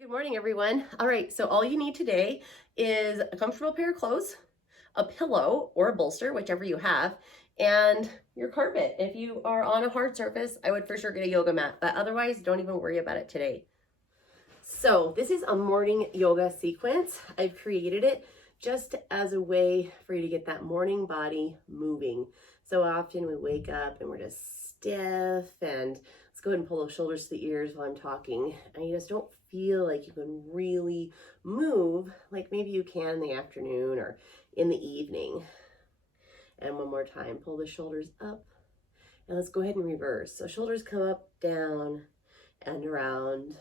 Good morning, everyone. All right, so all you need today is a comfortable pair of clothes, a pillow or a bolster, whichever you have, and your carpet. If you are on a hard surface, I would for sure get a yoga mat, but otherwise, don't even worry about it today. So this is a morning yoga sequence. I've created it just as a way for you to get that morning body moving. So often we wake up and we're just stiff, and let's go ahead and pull those shoulders to the ears while I'm talking, and you just don't feel like you can really move like maybe you can in the afternoon or in the evening. And one more time, pull the shoulders up, and let's go ahead and reverse. So shoulders come up, down, and around.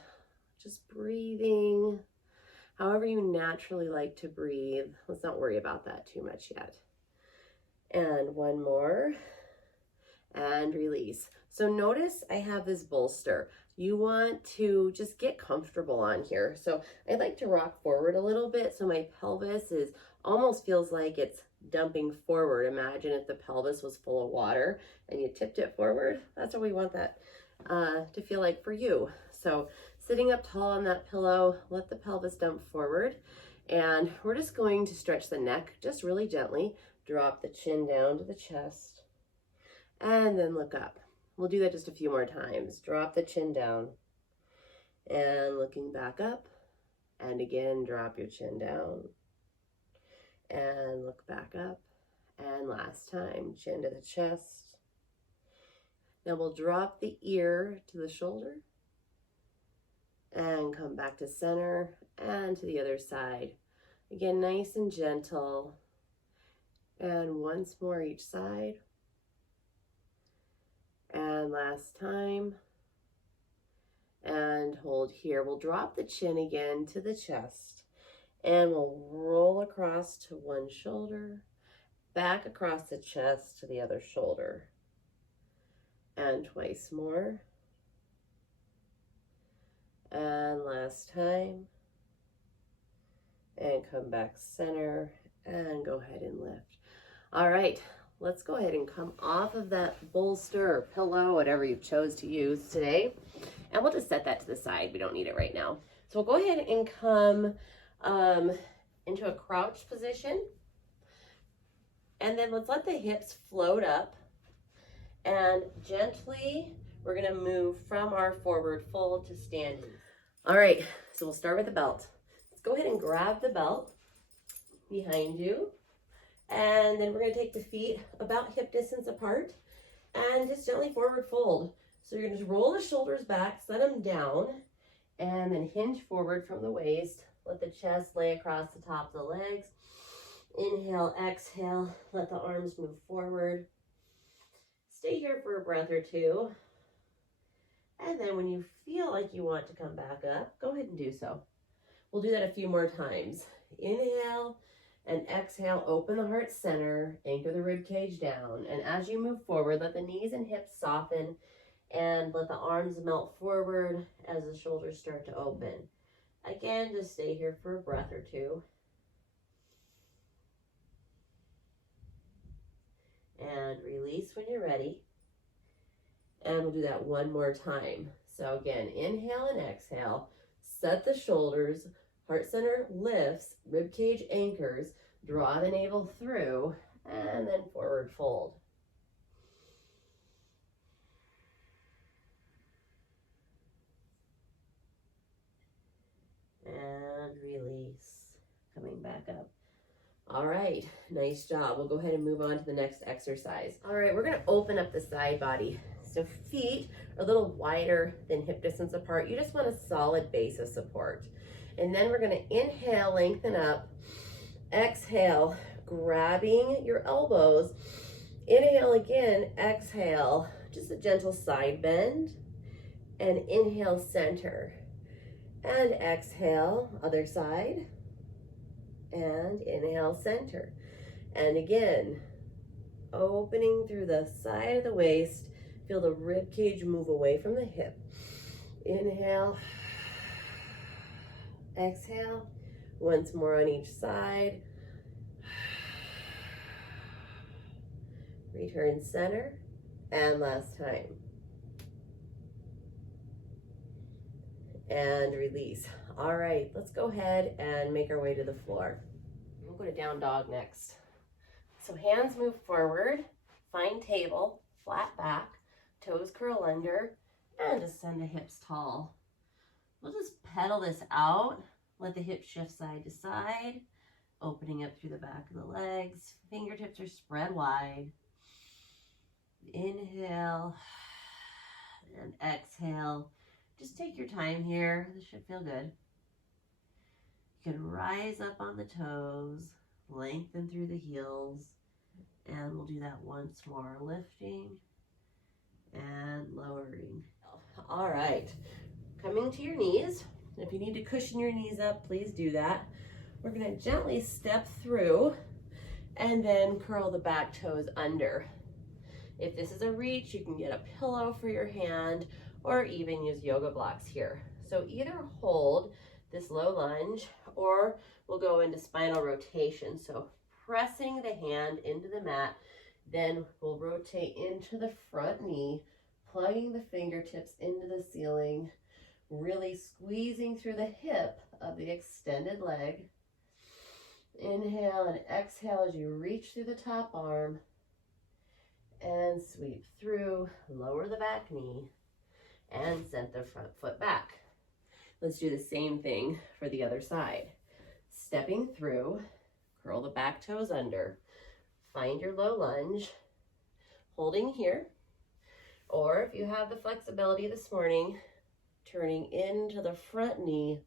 Just breathing however you naturally like to breathe. Let's not worry about that too much yet. And one more, and release. So notice I have this bolster. You want to just get comfortable on here. So I like to rock forward a little bit so my pelvis is almost feels like it's dumping forward. Imagine if the pelvis was full of water and you tipped it forward. That's what we want that to feel like for you. So sitting up tall on that pillow, let the pelvis dump forward, and we're just going to stretch the neck just really gently. Drop the chin down to the chest, and then look up. We'll do that just a few more times. Drop the chin down, and looking back up, and again, drop your chin down, and look back up, and last time, chin to the chest. Now we'll drop the ear to the shoulder, and come back to center and to the other side. Again, nice and gentle. And once more each side. And last time. And hold here. We'll drop the chin again to the chest. And we'll roll across to one shoulder, back across the chest to the other shoulder. And twice more. And last time. And come back center and go ahead and lift. All right, let's go ahead and come off of that bolster or pillow, whatever you chose to use today. And we'll just set that to the side. We don't need it right now. So we'll go ahead and come into a crouched position. And then let's let the hips float up. And gently, we're gonna move from our forward fold to standing. All right, so we'll start with the belt. Let's go ahead and grab the belt behind you. And then we're going to take the feet about hip distance apart and just gently forward fold. So you're going to just roll the shoulders back, set them down, and then hinge forward from the waist. Let the chest lay across the top of the legs. Inhale, exhale, let the arms move forward. Stay here for a breath or two. And then when you feel like you want to come back up, go ahead and do so. We'll do that a few more times. Inhale. And exhale, open the heart center, anchor the rib cage down. And as you move forward, let the knees and hips soften and let the arms melt forward as the shoulders start to open. Again, just stay here for a breath or two. And release when you're ready. And we'll do that one more time. So again, inhale and exhale, set the shoulders, heart center lifts, rib cage anchors, draw the navel through, and then forward fold. And release, coming back up. All right, nice job. We'll go ahead and move on to the next exercise. All right, we're gonna open up the side body. So feet are a little wider than hip distance apart. You just want a solid base of support. And then we're gonna inhale, lengthen up, exhale, grabbing your elbows. Inhale again, exhale, just a gentle side bend, and inhale, center. And exhale, other side, and inhale, center. And again, opening through the side of the waist, feel the rib cage move away from the hip. Inhale, exhale, once more on each side. Return center, and last time. and release. All right, let's go ahead and make our way to the floor. We'll go to down dog next. So hands move forward, find table, flat back, toes curl under, and just send the hips tall. We'll just pedal this out, let the hips shift side to side, opening up through the back of the legs. Fingertips are spread wide. Inhale and exhale. Just take your time here. This should feel good. You can rise up on the toes, lengthen through the heels, and we'll do that once more, lifting and lowering. All right, coming to your knees. If you need to cushion your knees up, please do that. We're gonna gently step through and then curl the back toes under. If this is a reach, you can get a pillow for your hand or even use yoga blocks here. So either hold this low lunge or we'll go into spinal rotation. So pressing the hand into the mat, then we'll rotate into the front knee, plugging the fingertips into the ceiling, really squeezing through the hip of the extended leg. Inhale and exhale as you reach through the top arm and sweep through, lower the back knee and send the front foot back. Let's do the same thing for the other side. Stepping through, curl the back toes under, find your low lunge, holding here, or if you have the flexibility this morning, turning into the front knee,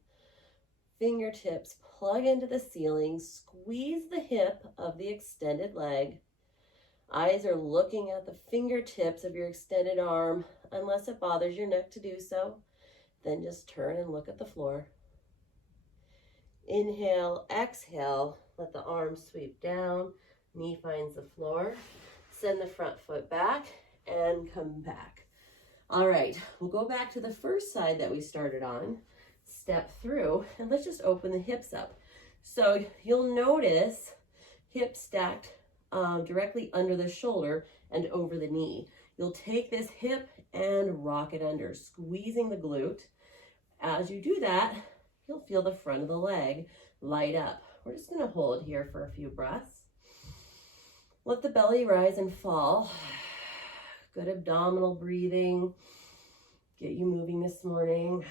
fingertips plug into the ceiling, squeeze the hip of the extended leg. Eyes are looking at the fingertips of your extended arm, unless it bothers your neck to do so. Then just turn and look at the floor. Inhale, exhale, let the arms sweep down, knee finds the floor. Send the front foot back and come back. All right, we'll go back to the first side that we started on. Step through and let's just open the hips up. So you'll notice hips stacked directly under the shoulder and over the knee. You'll take this hip and rock it under, squeezing the glute. As you do that, you'll feel the front of the leg light up. We're just gonna hold here for a few breaths. Let the belly rise and fall. Good abdominal breathing. Get you moving this morning.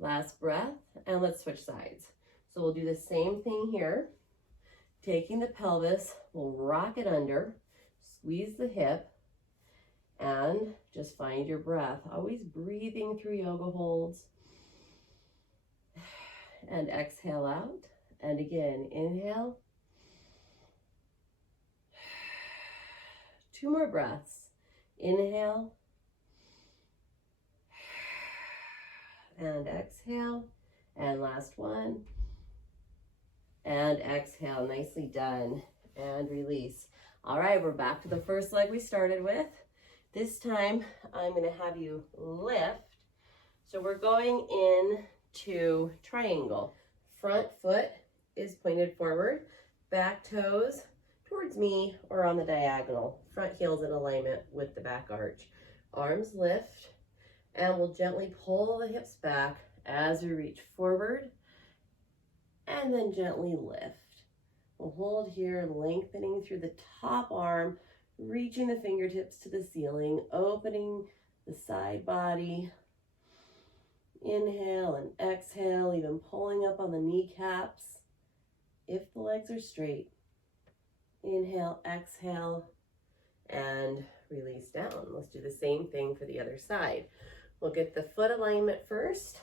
Last breath, and let's switch sides. So we'll do the same thing here. Taking the pelvis, we'll rock it under, squeeze the hip, and just find your breath. Always breathing through yoga holds. And exhale out. And again, inhale. 2 more breaths. Inhale. And exhale. And last one. And exhale. Nicely done. And release. All right, we're back to the first leg we started with. This time, I'm going to have you lift. So we're going into triangle. Front foot is pointed forward. Back toes towards me or on the diagonal. Front heel's in alignment with the back arch. Arms lift. And we'll gently pull the hips back as we reach forward. And then gently lift. We'll hold here, lengthening through the top arm, reaching the fingertips to the ceiling, opening the side body. Inhale and exhale, even pulling up on the kneecaps if the legs are straight. Inhale, exhale, and release down. Let's do the same thing for the other side. We'll get the foot alignment first.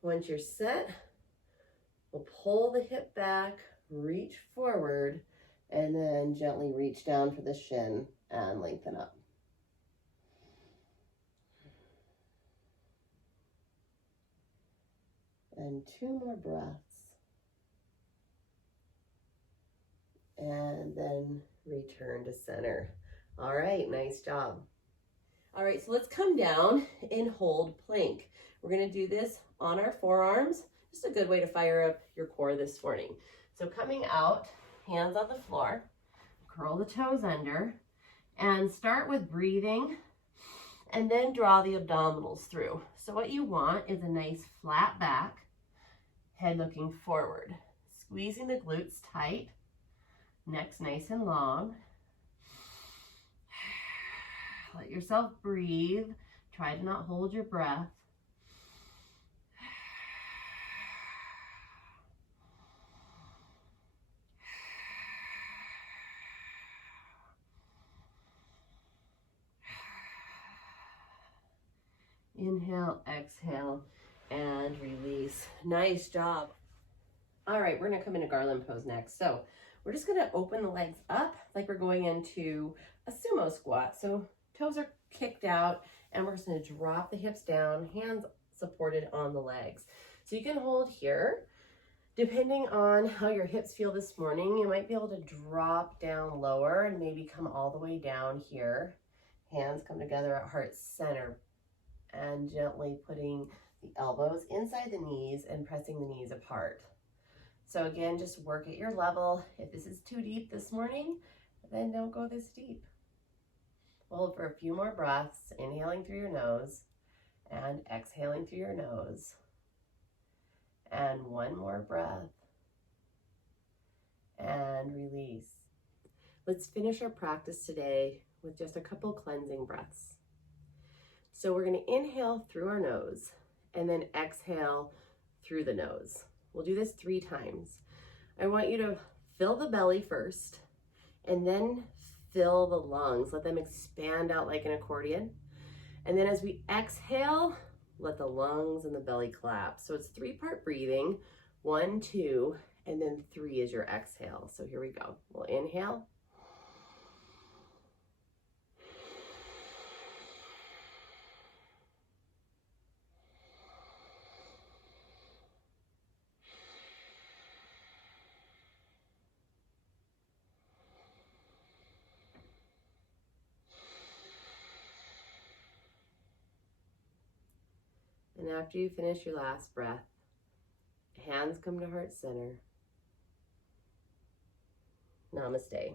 Once you're set, we'll pull the hip back, reach forward, and then gently reach down for the shin and lengthen up. And 2 more breaths. And then return to center. All right, nice job. All right, so let's come down and hold plank. We're gonna do this on our forearms. Just a good way to fire up your core this morning. So coming out, hands on the floor, curl the toes under, and start with breathing And then draw the abdominals through. So what you want is a nice flat back, head looking forward, squeezing the glutes tight, neck's nice and long. Let yourself breathe. Try to not hold your breath. Inhale, exhale, and release. Nice job. All right, we're gonna come into garland pose next. So we're just gonna open the legs up like we're going into a sumo squat. So toes are kicked out and we're just gonna drop the hips down, hands supported on the legs. So you can hold here. Depending on how your hips feel this morning, you might be able to drop down lower and maybe come all the way down here. Hands come together at heart center and gently putting the elbows inside the knees and pressing the knees apart. So again, just work at your level. If this is too deep this morning, then don't go this deep. Hold for a few more breaths, inhaling through your nose and exhaling through your nose. And one more breath. And release. Let's finish our practice today with just a couple cleansing breaths. So we're going to inhale through our nose and then exhale through the nose. We'll do this 3 times. I want you to fill the belly first and then fill the lungs. Let them expand out like an accordion. And then as we exhale, let the lungs and the belly collapse. So it's 3-part breathing. 1, 2, and then 3 is your exhale. So here we go. We'll inhale. And after you finish your last breath, hands come to heart center. Namaste.